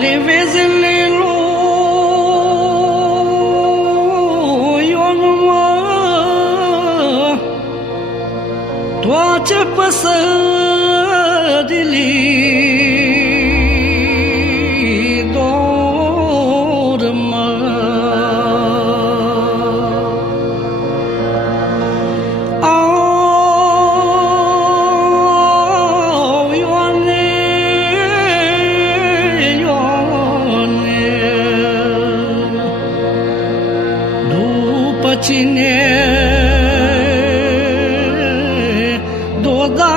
livezele lui Ion, toate păsările dormă. Au, Ioane, Ioane, după cine doda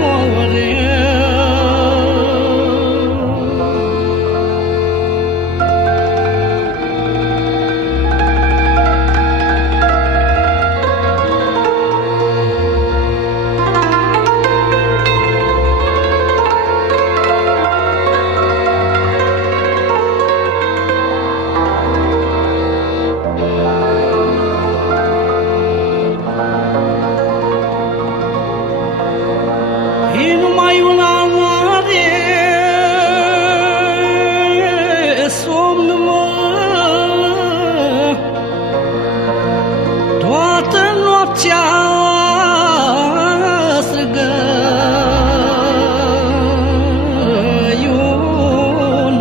moare. E numai un an are somn, mă, toată noaptea strigă Ion,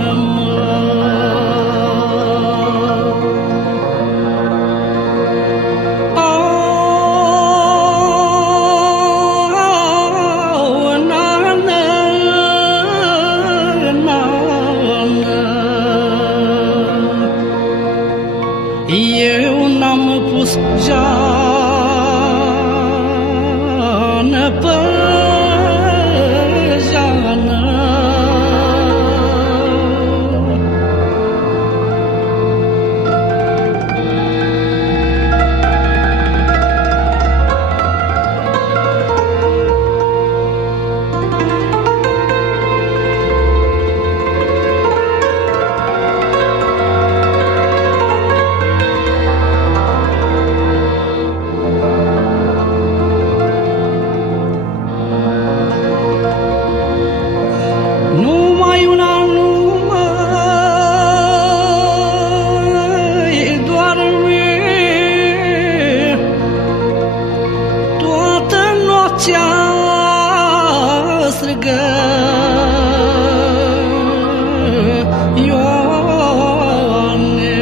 eu n-am pus jană pe jană. Numai un an numai doarme, toată noaptea strigă Ioane.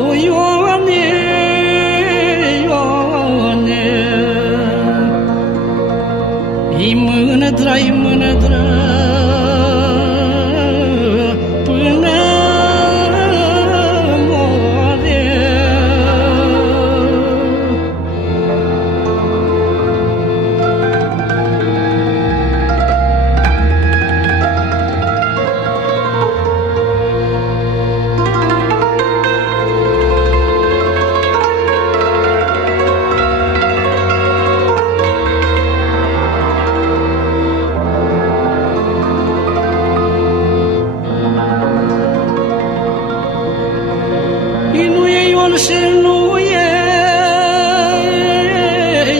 Au, Ioane, e mânădră până moare. Nu e Ion și nu e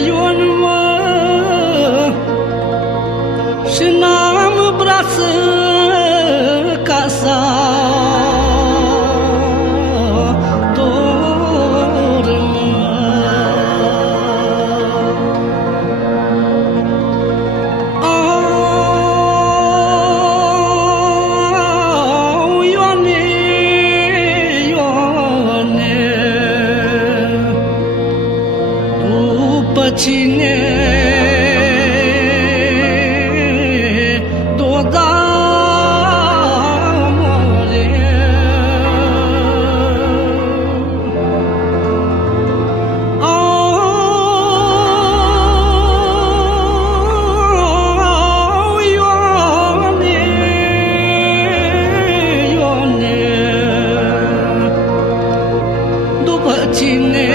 Ion, mă, și n-am brață casa dormă. Au, Ioane, după cine doda moare. Au, Ioane, Ioane, după cine